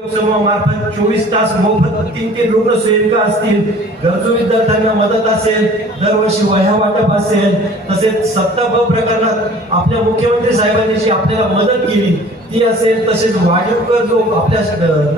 समूहामार्फत चोवीस तास मोफत तीन तीन रुग्ण सेविका असतील गरजू विद्यार्थ्यांना मदत असेल दरवर्षी वह्या वाटप असेल तसेच सत्ता ब प्रकरणात आपल्या मुख्यमंत्री साहेबांनी जी आपल्याला मदत केली ती असेल तसेच वाढीव कर जो आपल्या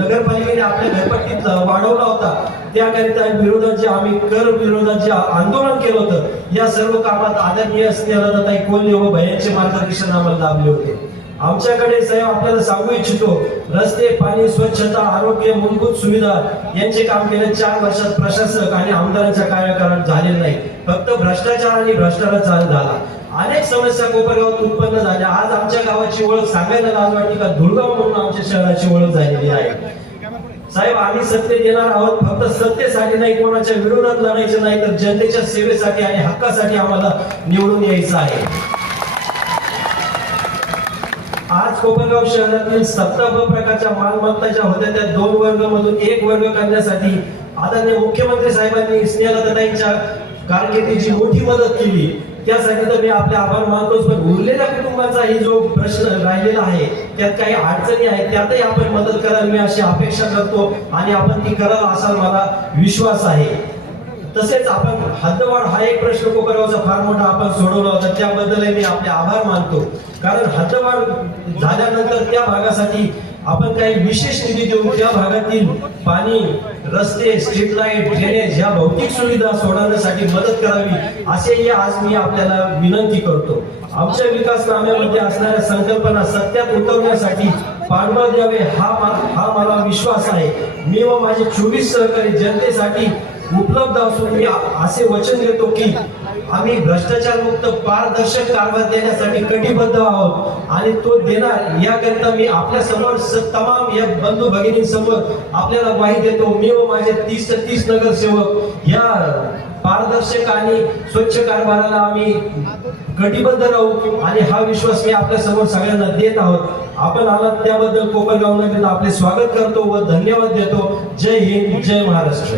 नगरपालिकेने आपल्या घरपट्टीत वाढवला होता त्याकरिता विरोधात जे आम्ही कर विरोधात जे आंदोलन केलं होतं या सर्व कामात आदरणीय स्नेहलताई कोल्हे व भयांचे मार्गदर्शन आम्हाला लाभले होते. आमच्याकडे साहेब आपल्याला सांगू इच्छितो रस्ते पाणी स्वच्छता आरोग्य मूलभूत सुविधा यांचे काम गेल्या चार वर्षात प्रशासक आणि आमदारांच्या कार्यकाळात झाले नाही. फक्त भ्रष्टाचार आणि भ्रष्टाचार झाला. अनेक समस्या कोपरगावात उत्पन्न झाल्या. आज आमच्या गावाची ओळख सांगायला लाज वाटते का? दुर्गाव म्हणून आमच्या शहराची ओळख झालेली आहे. साहेब आम्ही सत्य देणार आहोत. फक्त सत्तेसाठी नाही कोणाच्या विरोधात लढायचं नाही तर जनतेच्या सेवेसाठी आणि हक्कासाठी आम्हाला निवडून यायचं आहे. आज कोपरगाव शहरातील सत्ता प्रकारच्या मालमत्ता ज्या होत्या त्या दोन वर्ग मधून एक वर्ग करण्यासाठी आदरणीय मुख्यमंत्री साहेबांनी स्नेहलताईंच्या कारकिर्दीची मोठी मदत केली. त्यासाठी तर मी आपले आभार मानतोच पण उरलेल्या कुटुंबाचाही जो प्रश्न राहिलेला आहे त्यात काही अडचणी आहेत त्यातही आपण मदत कराल मी अशी अपेक्षा करतो आणि आपण ती कराल असा मला विश्वास आहे. तसेच आपण हद्दवाढ हा एक प्रश्न कोपरगावचा फार मोठा आपण सोडवला होता. त्याबद्दलही मी आपले आभार मानतो. कारण हद्दवाढ झाल्यानंतर त्या भागासाठी आपण काही विशेष निधी देऊन त्या भागातील पाणी रस्ते स्ट्रीट लाइट ड्रेनेज या भौतिक सुविधा सोडवण्यासाठी मदत करावी असेही आज मी आपल्याला विनंती करतो. आमच्या विकासनाम्यामध्ये असणाऱ्या संकल्पना सत्यात उतरवण्यासाठी पाठबळ द्यावे हा हा मला विश्वास आहे. मी व माझे चोवीस सहकारी जनतेसाठी उपलब्ध असून मी असे वचन देतो की आम्ही भ्रष्टाचार मुक्त पारदर्शक कारभार देण्यासाठी कटिबद्ध आहोत. आणि तो देणार याकरिता मी आपल्यासमोर तमाम या बंधू भगिनींसमोर आपल्याला माहिती देतो. मी व माझे तीस ते तीस नगरसेवक या पारदर्शक आणि स्वच्छ कारभाराला आम्ही कटिबद्ध राहू आणि हा विश्वास मी आपल्यासमोर सगळ्यांना देत आहोत. आपण आलात त्याबद्दल कोकणगाव नगरीला आपले स्वागत करतो व धन्यवाद देतो. जय हिंद जय महाराष्ट्र.